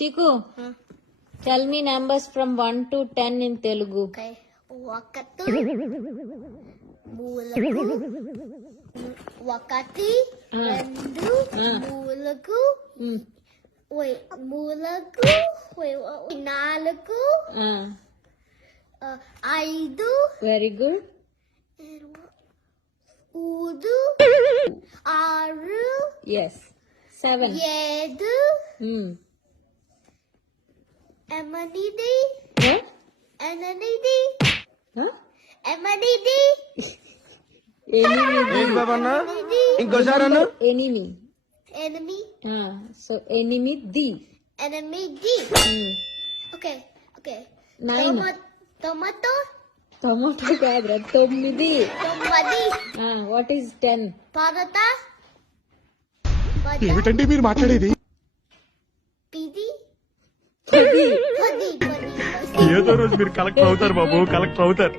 Chiku, tell me numbers from 1 to 10 in Telugu. Okay. Wakatu, mulaku, wakati, rendu, mulaku, mulaku, nalugu, aidu, Very good. udu, aru, Yes. 7. yedu, emanidi, What? enanidi, Huh? emanidi, Enemy. ఏంటి బాబా అన్న enanidi, ఇంకోసారి అన్న Enemy. enemy, So enemy D. enemy D. Okay. 9. Tomato, Tomato కాదురా 9. tomadi, What is 10? parata, ఏమిటండి మీరు మాట్లాడేది pidi, 10. padi. ఏదో రోజు మీరు కలెక్టర్ అవుతారు బాబు కలెక్టర్ అవుతారు